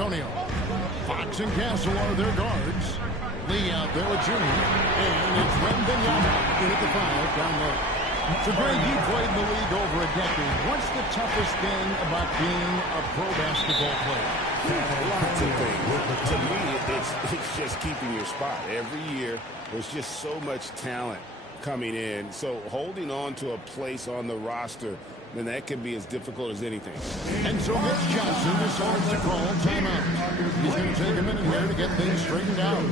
Antonio. Fox and Castle are their guards. Lee out there with Junior. And it's Wembanyama in at the 5 down low. So, Greg, you played in the league over a decade. What's the toughest thing about being a pro basketball player? Lots of things. To me, it's just keeping your spot. Every year, there's just so much talent coming in. So holding on to a place on the roster, then that can be as difficult as anything. And so Mitch Johnson decides to call timeout. He's going to take a minute here to get things straightened out.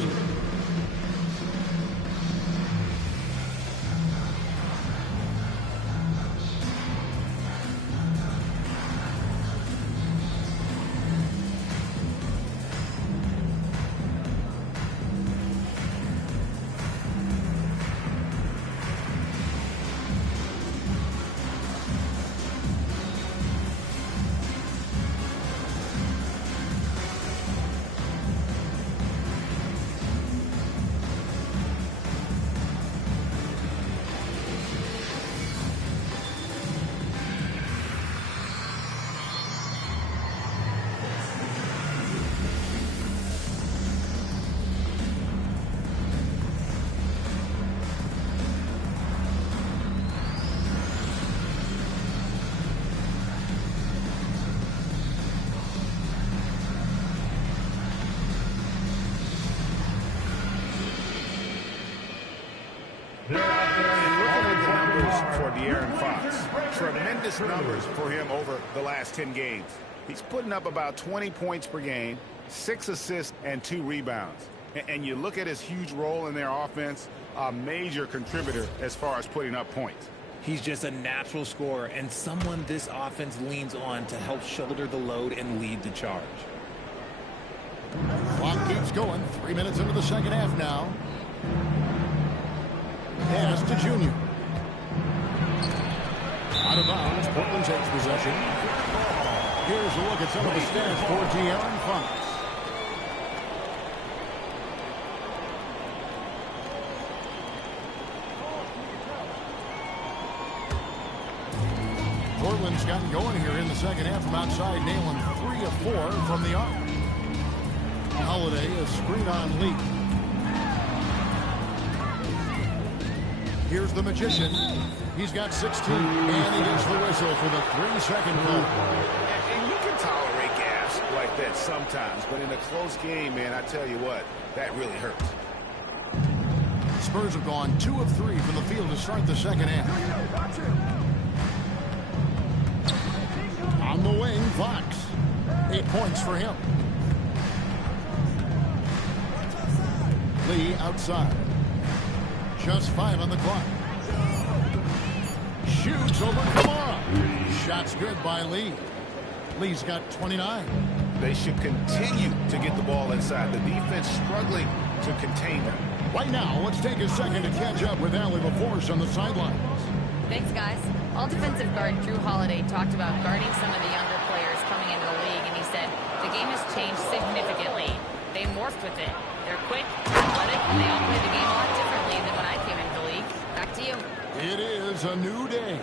For De'Aaron Fox. Tremendous numbers for him over the last 10 games. He's putting up about 20 points per game, 6 assists, and 2 rebounds. And you look at his huge role in their offense, a major contributor as far as putting up points. He's just a natural scorer and someone this offense leans on to help shoulder the load and lead the charge. Clock keeps going. 3 minutes into the second half now. Pass to Junior. Out of bounds. Portland takes possession. Here's a look at some of the stats for De'Aaron Fox. Portland's gotten going here in the second half from outside, nailing 3 of 4 from the arc. Holiday, a screen on Lee. Here's the Magician. He's got 16, and he gets the whistle for the 3-second call. And you can tolerate gaps like that sometimes, but in a close game, man, I tell you what, that really hurts. Spurs have gone 2 of 3 from the field to start the second half. On the wing, Fox. 8 points for him. Lee outside. Just 5 on the clock. Shoots over Kamara. Shot's good by Lee. Lee's got 29. They should continue to get the ball inside. The defense struggling to contain them. Right now, let's take a second to catch up with Allie LaForce on the sidelines. Thanks, guys. All defensive guard Drew Holiday talked about guarding some of the younger players coming into the league, and he said the game has changed significantly. They morphed with it. They're quick, athletic, and they all play the game a lot differently than when I came into the league. Back to you. It is a new day.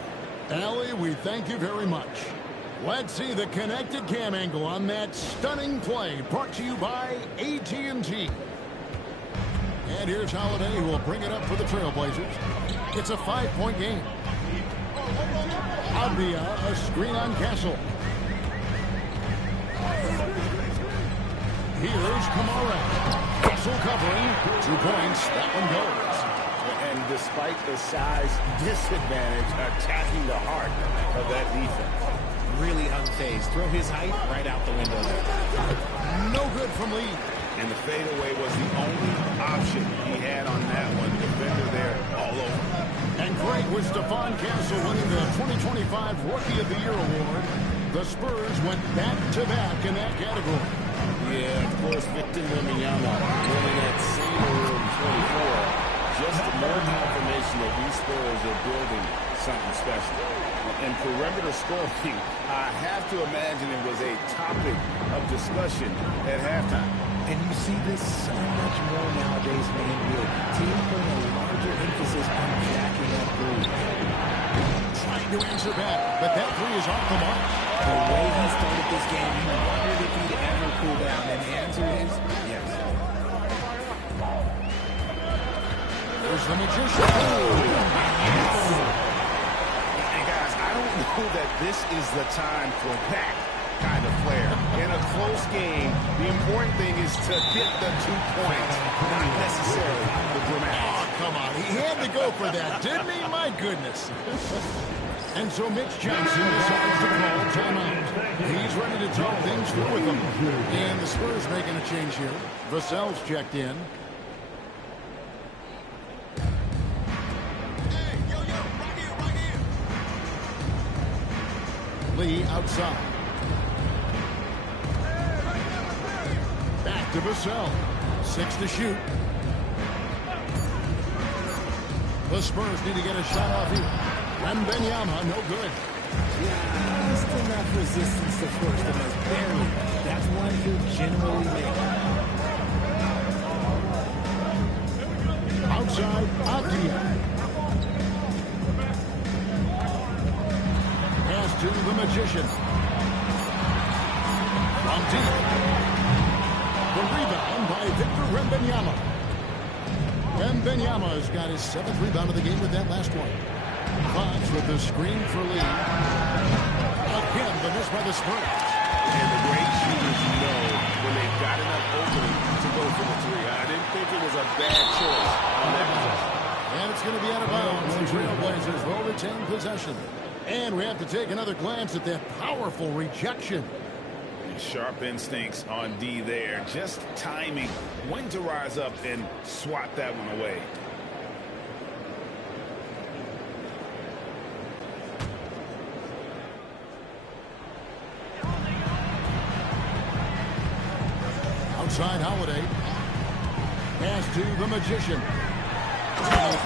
Allie, we thank you very much. Let's see the connected cam angle on that stunning play, brought to you by AT&T. And here's Holiday, who will bring it up for the Trailblazers. It's a 5-point game. Abia, a screen on Castle. Here's Kamara. Castle covering. 2 points. That one goes. And despite the size disadvantage, attacking the heart of that defense. Really unfazed. Throw his height right out the window. No good from Lee. And the fadeaway was the only option he had on that one. Defender there all over. And great was Stephon Castle winning the 2025 Rookie of the Year award. The Spurs went back-to-back in that category. Yeah, of course, Victor Wembanyama winning that same award in 24. Just more confirmation that these Spurs are building something special. And perimeter scoring, I have to imagine it was a topic of discussion at halftime. And you see this so much more nowadays in the NBA. Teams putting a larger emphasis on jacking up threes. Trying to answer back, but that 3 is off the mark. The way he started this game, you wondered if he'd ever cool down. Here's the magician. And guys, I don't know that this is the time for that kind of flair. In a close game, the important thing is to get the 2 points, not necessarily the dramatics. Oh, come on. He had to go for that, didn't he? My goodness. And so Mitch Johnson decides to call timeout. He's ready to talk things through with them. And the Spurs making a change here. Vassell's checked in. Hey, yo, right here. Lee outside. Back to Vassell. 6 to shoot. The Spurs need to get a shot off here. Wembanyama, no good. Just enough resistance to force them as barely. That's one he'll generally make. Outside, Avdia. Pass to the magician. From deep. The rebound by Victor Wembanyama. Wembanyama's got his 7th rebound of the game with that last one. Fox with the screen for Lee. Again, the miss by the Spurs. And the great shooters know when they've got enough opening to go for the 3. I didn't think it was a bad choice on that possession. And it's going to be out of bounds. The Trailblazers will retain possession. And we have to take another glance at that powerful rejection. Sharp instincts on D there. Just timing when to rise up and swat that one away. Outside Holiday. Pass to the magician.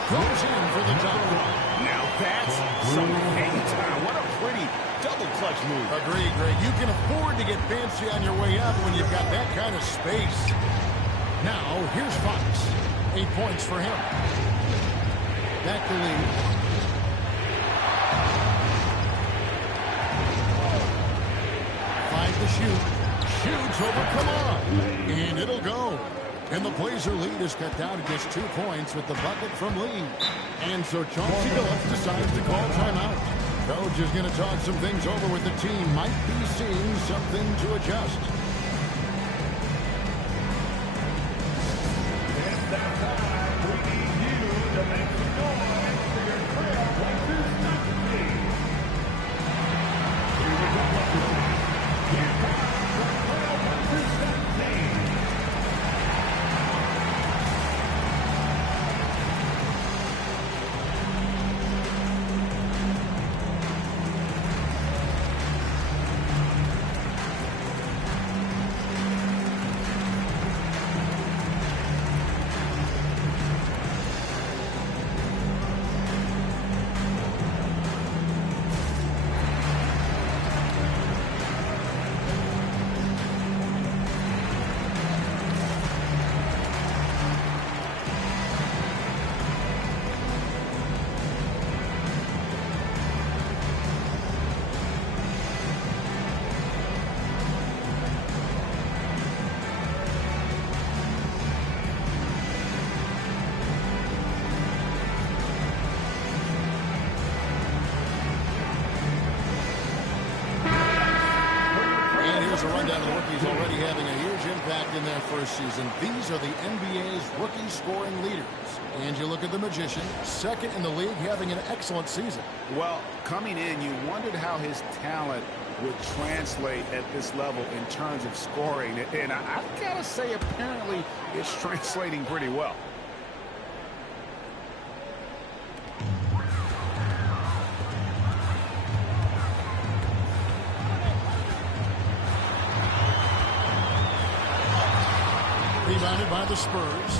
Goes in for the top. Now that's some hang time. What a pretty double clutch move. Agreed, Greg. You can afford to get fancy on your way up when you've got that kind of space. Now, here's Fox. 8 points for him. Back to Lee. Five to shoot. Shoots over Kamara. And it'll go. And the Blazer lead is cut down to just 2 points with the bucket from Lee. And so Chauncey Billups decides to call timeout. Coach is going to talk some things over with the team. Might be seeing something to adjust. A rundown of the rookies already having a huge impact in their first season. These are the NBA's rookie scoring leaders. And you look at the magician, 2nd in the league, having an excellent season. Well, coming in, you wondered how his talent would translate at this level in terms of scoring. And I've got to say, apparently, it's translating pretty well. Rebounded by the Spurs.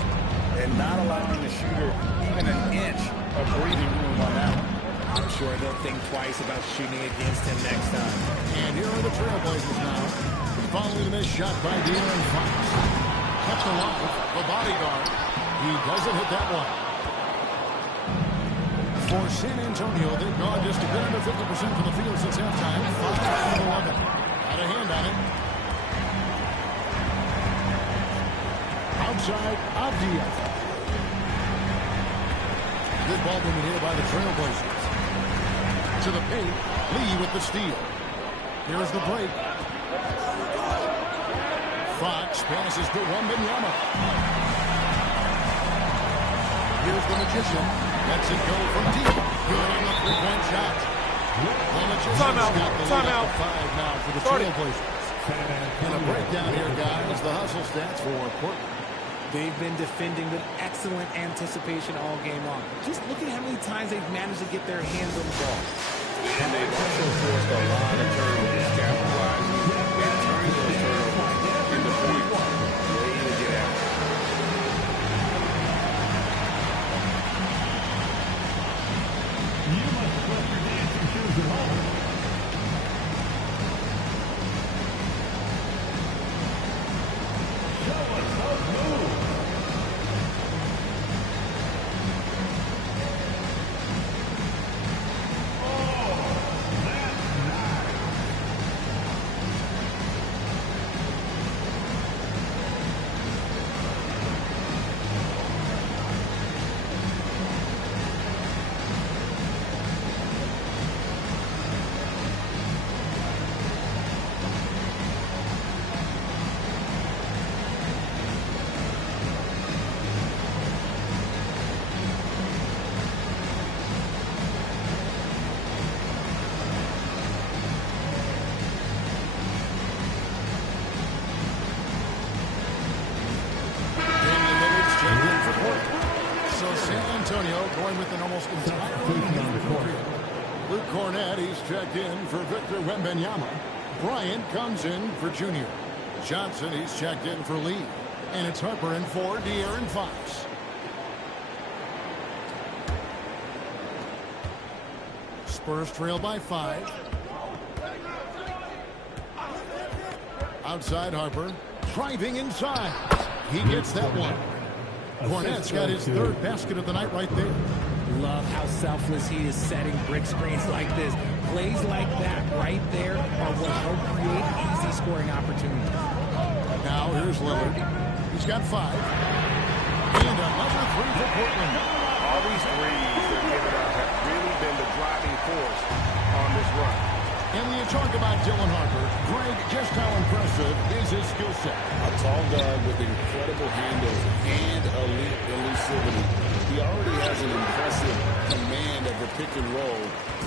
And not allowing the shooter even an inch of breathing room on that one. I'm sure they'll think twice about shooting against him next time. And here are the Trailblazers now. Following the missed shot by De'Aaron Fox. Kept alive, the bodyguard. He doesn't hit that one. For San Antonio, they've gone just a bit under 50% from the field since halftime. 5 of 11. Got a hand on it. Outside, Avdia. Good ball movement here by the Trailblazers. To the paint, Lee with the steal. Here's the break. Fox passes to Wembanyama. Here's the Magician. Lets it go from deep. Good on the three-point shot. The Magician's got the lead up to 5 now for the Trailblazers. And a breakdown here, guys. The hustle stats for Portland. They've been defending with excellent anticipation all game long. Just look at how many times they've managed to get their hands on the ball. And they've also forced a lot of turnovers, capitalizing and turning those turnovers into points. Way to get out. You must put your dancing shoes at home. Show us those moves. Going with an almost entirely new group. Luke Cornett, he's checked in for Victor Wembanyama. Bryant comes in for Junior. Johnson, he's checked in for Lee. And it's Harper in for De'Aaron Fox. Spurs trail by 5. Outside Harper, driving inside. He gets that one. Cornett's got his 3rd basket of the night right there. Love how selfless he is setting brick screens like this. Plays like that right there are what help create easy scoring opportunities. Now here's Lillard. He's got 5. And another 3 for Portland. All these threes they're giving up have really been the driving force on this run. And when you talk about Dylan Harper, Greg, just how impressive is his skill set? A tall guard with incredible handles and elite elusivity. He already has an impressive command of the pick and roll.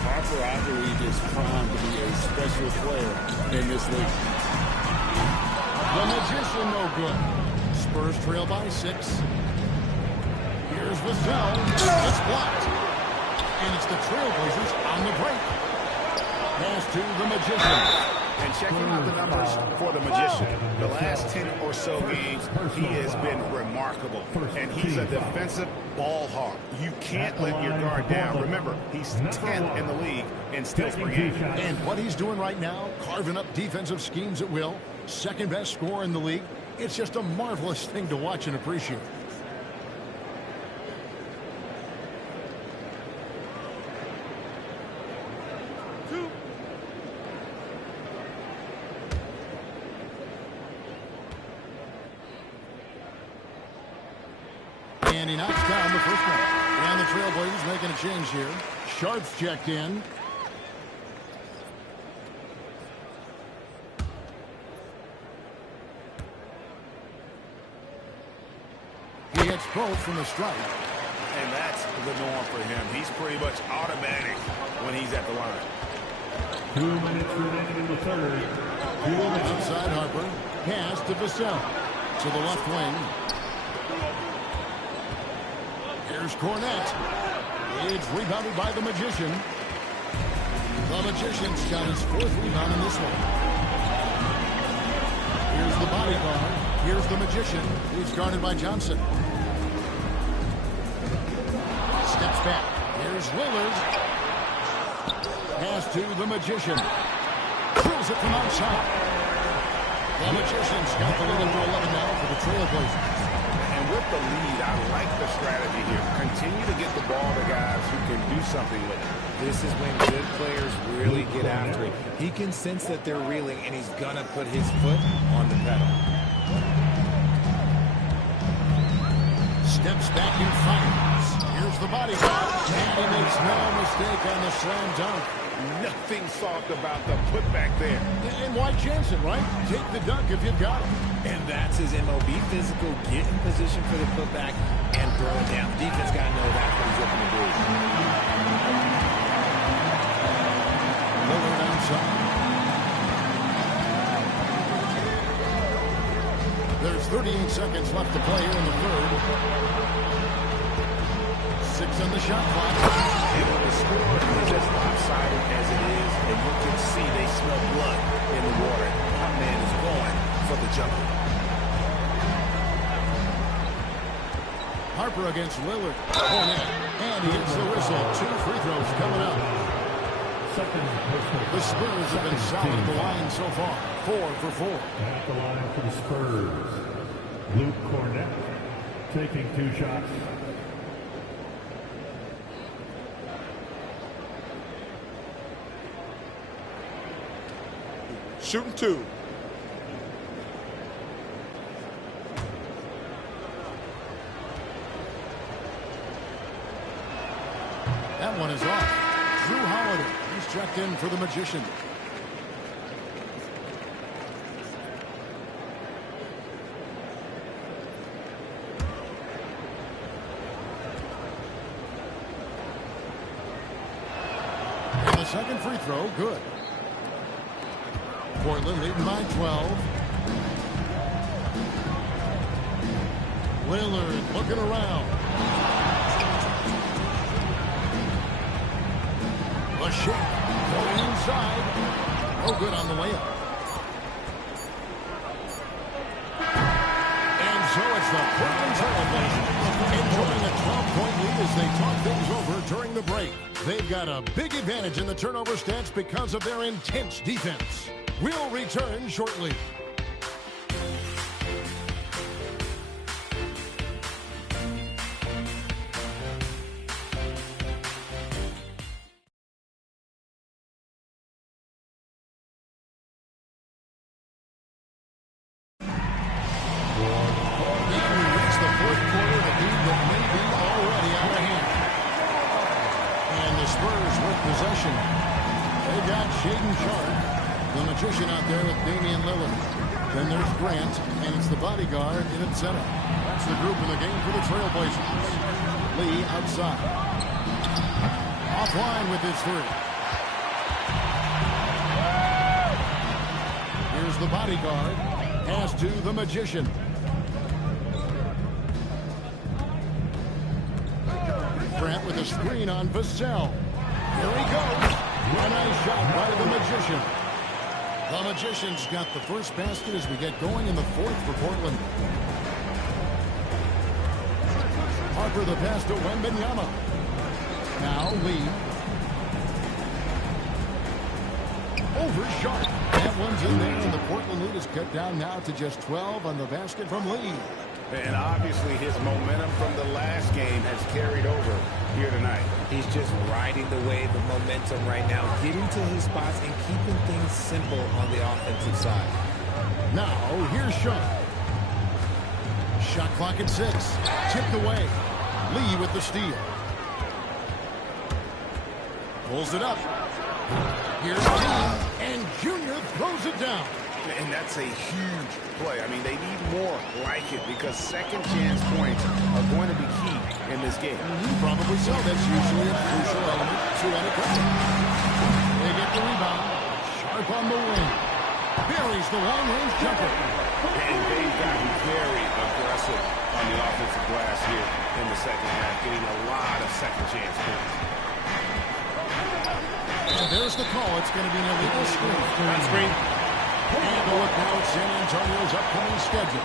Harper, I believe, is primed to be a special player in this league. The Magician no good. Spurs trail by 6. Here's Vassell. It's blocked. And it's the Trailblazers on the break. Pass to the Magician. And checking out the numbers for the Magician. The last 10 or so games, he has been remarkable. And he's a defensive ball hawk. You can't let your guard down. Remember, he's 10th in the league in steals per game. And what he's doing right now, carving up defensive schemes at will, 2nd best scorer in the league. It's just a marvelous thing to watch and appreciate. And he knocks down the first one. And the Trailblazers making a change here. Sharp's checked in. He hits both from the strike. And that's the norm for him. He's pretty much automatic when he's at the line. 2 minutes remaining in the 3rd. Outside Harper. Pass to Vassell. To the left wing. Here's Cornett. It's rebounded by the Magician. The Magician's got his 4th rebound in this one. Here's the bodyguard. Here's the Magician. He's guarded by Johnson. Steps back. Here's Lillard. Pass to the Magician. Drills it from outside. The Magician's got the lead up to 11 now for the Trailblazers. And with the lead, I like the strategy here. Continue to get the ball to guys who can do something with it. This is when good players really get after it. He can sense that they're reeling, and he's going to put his foot on the pedal. Steps back and fires. Here's the body shot. And he makes no mistake on the slam dunk. Nothing soft about the putback there. And why chance it, right? Take the dunk if you've got it. And that's his MO. Be physical, get in position for the putback, and throw it down. The defense got to know that's what he's looking to do. Lillard outside. There's 38 seconds left to play here in the third. 6 on the shot clock. And when the score is as lopsided as it is, and you can see they smell blood in the water, my man is going for the jumper. Harper against Lillard. And he hits the whistle. 2 free throws coming up. The Spurs have been solid at the line so far. 4 for 4. At the line for the Spurs, Luke Cornett taking 2 shots. Shooting 2. That one is off. Drew Holiday. He's checked in for the Magician. And the second free throw, good. Portland leading by 12. Lillard looking around. A shot going inside. No good on the way up. And so it's the Portland Trail Blazers enjoying a 12-point lead as they talk things over during the break. They've got a big advantage in the turnover stats because of their intense defense. We'll return shortly. Out there with Damian Lillard. Then there's Grant, and it's the bodyguard in at center. That's the group in the game for the Trailblazers. Lee outside. Offline with his 3. Here's the bodyguard. Pass to the Magician. Grant with a screen on Vassell. Here he goes. A nice shot by the Magician. The Magician's got the first basket as we get going in the 4th for Portland. Harper the pass to Wembanyama. Now Lee. Over Sharp. That one's in there, and the Portland lead is cut down now to just 12 on the basket from Lee. And obviously his momentum from the last game has carried over here tonight. He's just riding the wave of momentum right now, getting to his spots and keeping things simple on the offensive side. Now, here's Sean. Shot clock at 6. Tipped away. Lee with the steal. Pulls it up. Here's Team, and Junior throws it down. And that's a huge play. I mean, they need more like it because second chance points are going to be key in this game. Probably so. That's usually a crucial element to any comeback. They get the rebound. Sharp on the wing. Buries the long-range jumper. And they've gotten very aggressive on the offensive glass here in the second half, getting a lot of second chance points. And there's the call. It's going to be an illegal screen. And a look now at San Antonio's upcoming schedule.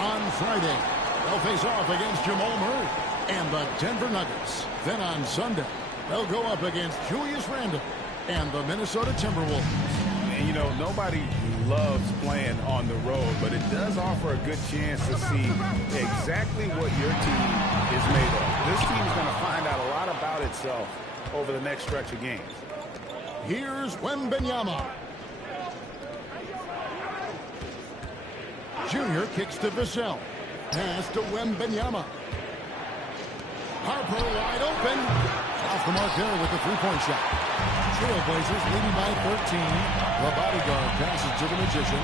On Friday, they'll face off against Jamal Murray and the Denver Nuggets. Then on Sunday, they'll go up against Julius Randle and the Minnesota Timberwolves. And, you know, nobody loves playing on the road, but it does offer a good chance to see exactly what your team is made of. This team is going to find out a lot about itself over the next stretch of games. Here's Wembanyama. Junior kicks to Vassell. Pass to Wembanyama. Harper wide open. Off the mark there with the three-point shot. Trailblazers leading by 13. The bodyguard passes to the Magician.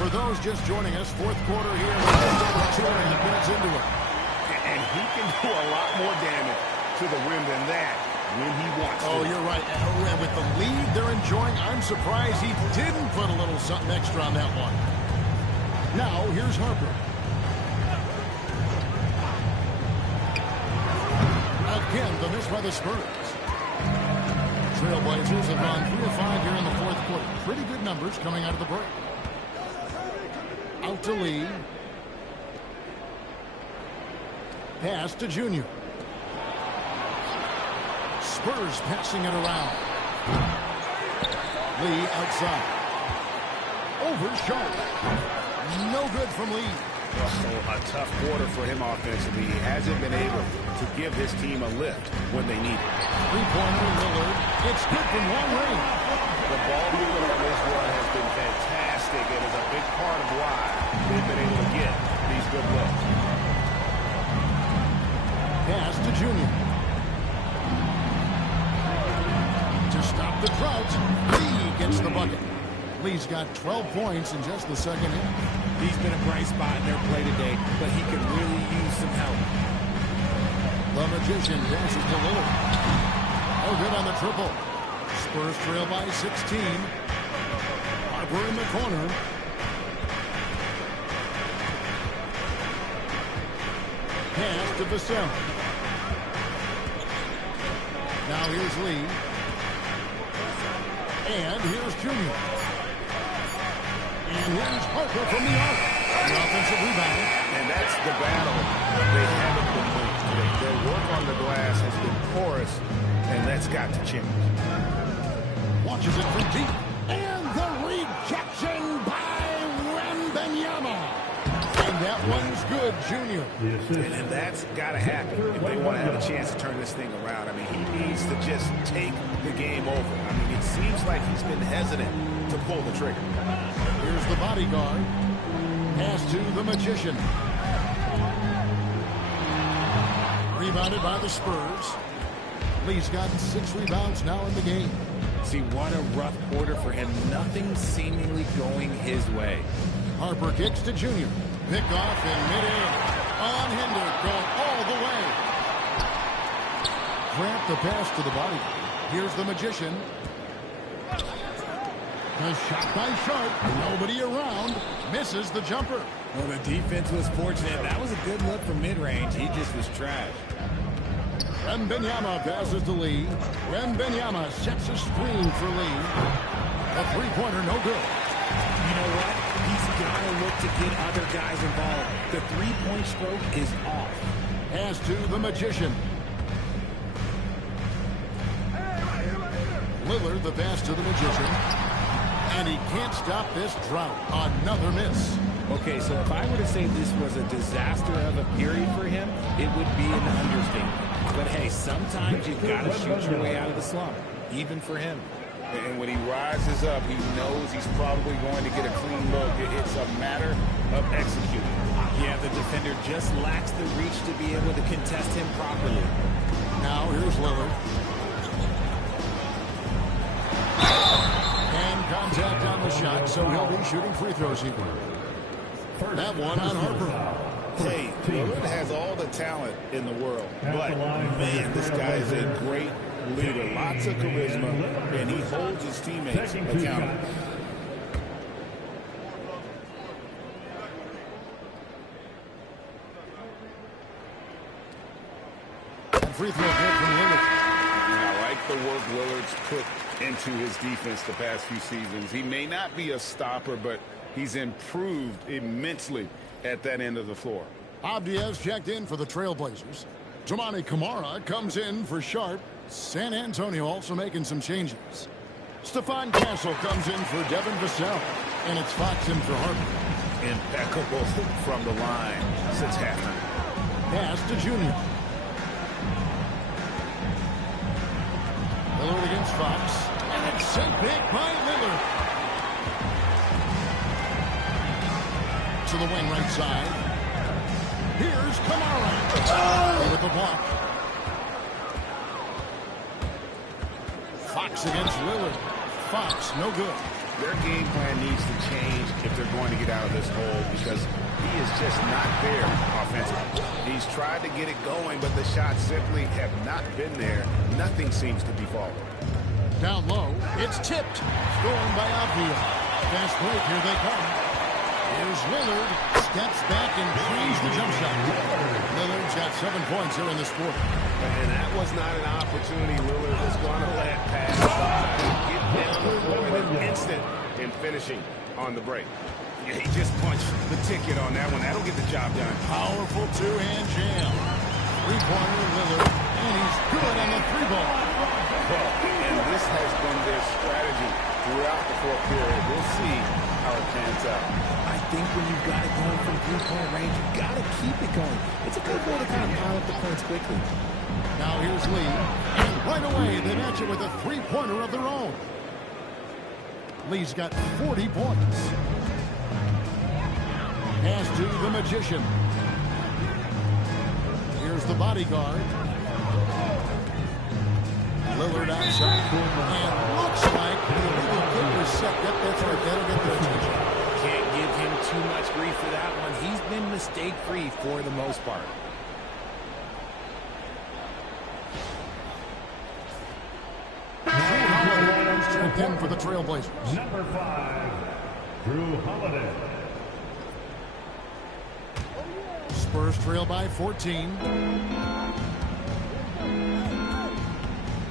For those just joining us, fourth quarter here. We're just over 2.5 minutes into it. And he can do a lot more damage to the rim than that when he wants to. Oh, you're right. And with the lead they're enjoying, I'm surprised he didn't put a little something extra on that one. Now, here's Harper. Again, the miss by the Spurs. Trailblazers have gone 3 of 5 here in the fourth quarter. Pretty good numbers coming out of the break. Out to Lee. Pass to Junior. Spurs passing it around. Lee outside. Over Sharp. No good from Lee. A tough quarter for him offensively. He hasn't been able to give his team a lift when they need it. Three-pointer, Lillard. It's good from long range. The ball movement on this run has been fantastic and is a big part of why they've been able to get these good looks. Pass to Junior. To stop the drought, Lee gets the bucket. Lee's got 12 points in just the second half. He's been a bright spot in their play today, but he could really use some help. The Magician passes to Lillard. Oh, good on the triple. Spurs trail by 16. Harper in the corner. Pass to Vassell. Now here's Lee. And here's Junior. And here's Harper from the arc. An offensive rebound. And that's the battle they haven't been winning today. Their work on the glass has been porous, and that's got to change. Watches it from deep. And the rejection by Wembanyama. And that one's good, Junior. And that's got to happen if they want to have a chance to turn this thing around. I mean, he needs to just take the game over. I mean, it seems like he's been hesitant to pull the trigger. Here's the bodyguard. Pass to the Magician. Rebounded by the Spurs. Lee's gotten 6 rebounds now in the game. See, what a rough quarter for him. Nothing seemingly going his way. Harper kicks to Junior. Pick off in midair. Unhindered, going all the way. Grant the pass to the body. Here's the Magician. A shot by Sharp. Nobody around. Misses the jumper. Well, the defense was fortunate. That was a good look from mid-range. He just was trash. Wembanyama passes to Lee. Wembanyama sets a screen for Lee. A three-pointer, no good. You know what? He's got to look to get other guys involved. The three-point stroke is off. Pass to the Magician. Lillard, the pass to the Magician. And he can't stop this drought. Another miss. Okay, so if I were to say this was a disaster of a period for him, it would be an understatement. But hey, sometimes you've got to shoot your way out of the slump, even for him. And when he rises up, he knows he's probably going to get a clean look. It's a matter of executing. Yeah, the defender just lacks the reach to be able to contest him properly. Now here's Lillard. And contact on the shot, so he'll be shooting free throws here. That one on Harper. Hey, Lillard has all the talent in the world, but man, this guy is a great leader. Lots of charisma, and he holds his teammates accountable. Free throw good from Lillard. I like the work Lillard's put into his defense the past few seasons. He may not be a stopper, but he's improved immensely at that end of the floor. Avdiiv's checked in for the Trailblazers. Toumani Camara comes in for Sharp. San Antonio also making some changes. Stephon Castle comes in for Devin Vassell. And it's Fox in for Harper. Impeccable from the line since halftime. Pass to Junior. Lillard against Fox. And it's sent big by Lillard. To the wing right side. Here's Kamara with the block. Fox against Lillard. Fox, no good. Their game plan needs to change if they're going to get out of this hole because he is just not there offensively. He's tried to get it going, but the shots simply have not been there. Nothing seems to be falling. Down low, it's tipped. Stolen by Avdia. Fast break, here they come. Here's Lillard. Steps back and drains the jump shot. Lillard's got 7 points here in this quarter. And that was not an opportunity Lillard was going to let pass by. Get down the floor in an instant in finishing on the break. Yeah, he just punched the ticket on that one. That'll get the job done. Powerful two-hand jam. Three-pointer Lillard, and he's good on the three ball. And this has been their strategy throughout the fourth period. We'll see how it pans out. I think when you've got it going from three-point range, you've got to keep it going. It's a good way to kind of pile up the points quickly. Now here's Lee, and right away they match it with a three-pointer of their own. Lee's got 40 points. Pass to the Magician. Here's the bodyguard. Lillard outside, and looks like the legal kick was set. Yep, that's right. That'll get their attention. Can't give him too much grief for that one. He's been mistake-free for the most part. Checked in for the Trailblazers. Number 5, Drew Holiday. Spurs trail by 14.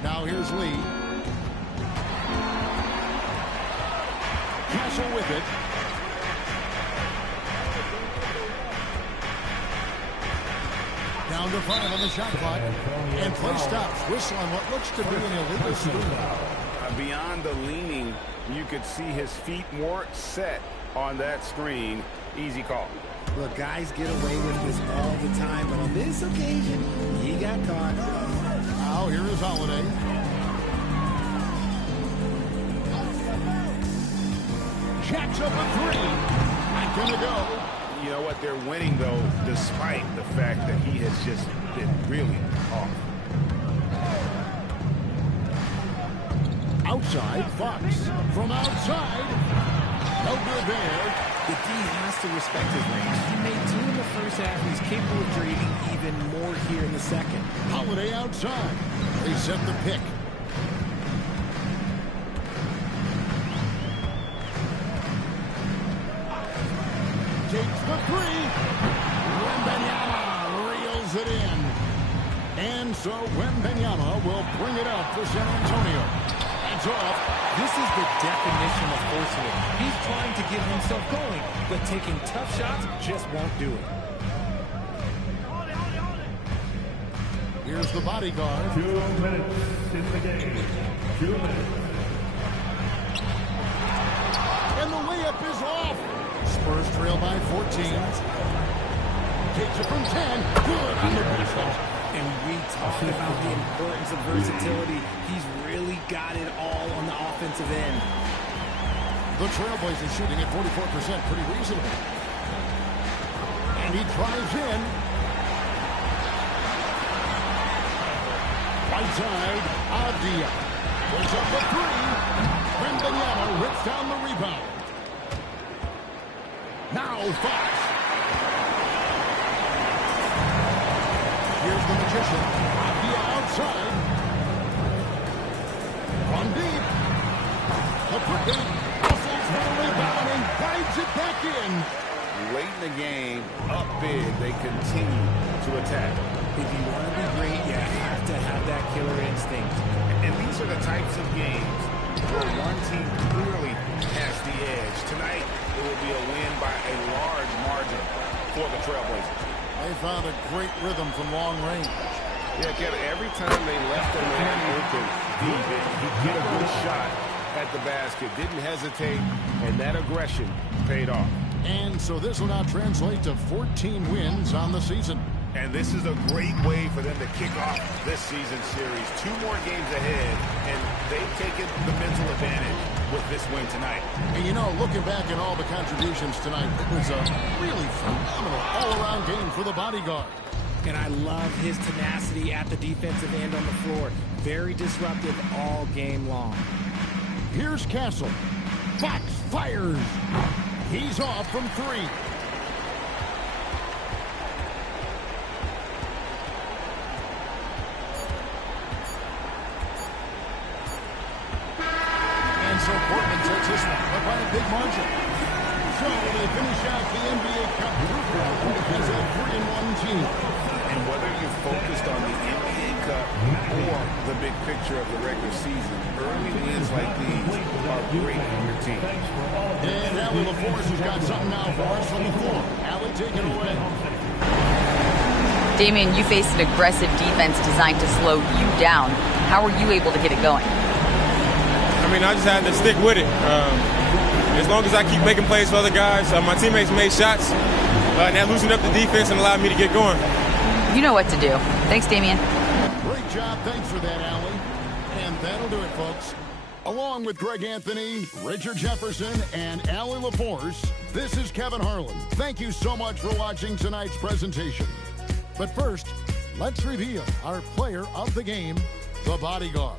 Now here's Lee. Castle with it. Down to 5 on the shot clock. And play stops. Whistle on what looks to be an illegal screen. Beyond the leaning, you could see his feet more set on that screen. Easy call. Look, guys get away with this all the time, but on this occasion, he got caught. Now here is Holiday. Jacks up a three. Not gonna go. You know what? They're winning, though, despite the fact that he has just been really off. Outside, Fox. From outside. No good there. The D has to respect his range. He made 2 in the first half. He's capable of draining even more here in the second. Holiday outside. They set the pick. Takes the three. Wembanyama reels it in. And so Wembanyama will bring it up for San Antonio. That's off. This is the definition of forcing it. He's trying to get himself going, but taking tough shots just won't do it. Here's the bodyguard. 2 minutes in the game. 2 minutes. And the layup is off. Spurs trail by 14. Takes it from 10. Good on the basket. And we talked about the importance of versatility. He's really got it all on the offensive end. The Trailblazers shooting at 44%, pretty reasonable. And he drives in. Right side, Avdia. Puts up the three. Wembanyama rips down the rebound. Now Fox. Here's the Magician. Avdia outside. From deep. The quick hustles for the rebound and guides it back in. Late in the game, up big, they continue to attack. If you want to be great, you have to have that killer instinct. And these are the types of games where one team clearly has the edge. Tonight, it will be a win by a large margin for the Trailblazers. They found a great rhythm from long range. Yeah, Kevin, every time they left a man open deep, he'd get a good shot at the basket. Didn't hesitate, and that aggression paid off. And so this will now translate to 14 wins on the season. And this is a great way for them to kick off this season series. 2 more games ahead, and they've taken the mental advantage with this win tonight. And you know, looking back at all the contributions tonight, it was a really phenomenal all-around game for the bodyguard. And I love his tenacity at the defensive end on the floor. Very disruptive all game long. Here's Castle. Fox fires. He's off from three. And so Portland takes this one, but by a big margin. So they finish out the NBA Cup group round as a 3-1 team. And whether you're focused on the NBA Cup or the big picture of the regular season, early wins like these are great for your team. And Allie LaForce has got something now for us from the floor. Allie, take it away. Damian, you faced an aggressive defense designed to slow you down. How were you able to get it going? I mean, I just had to stick with it. As long as I keep making plays for other guys, my teammates made shots, and that loosened up the defense and allowed me to get going. You know what to do. Thanks, Damian. Great job. Thanks for that, Allie. And that'll do it, folks. Along with Greg Anthony, Richard Jefferson, and Allie LaForce, this is Kevin Harlan. Thank you so much for watching tonight's presentation. But first, let's reveal our player of the game, the bodyguard.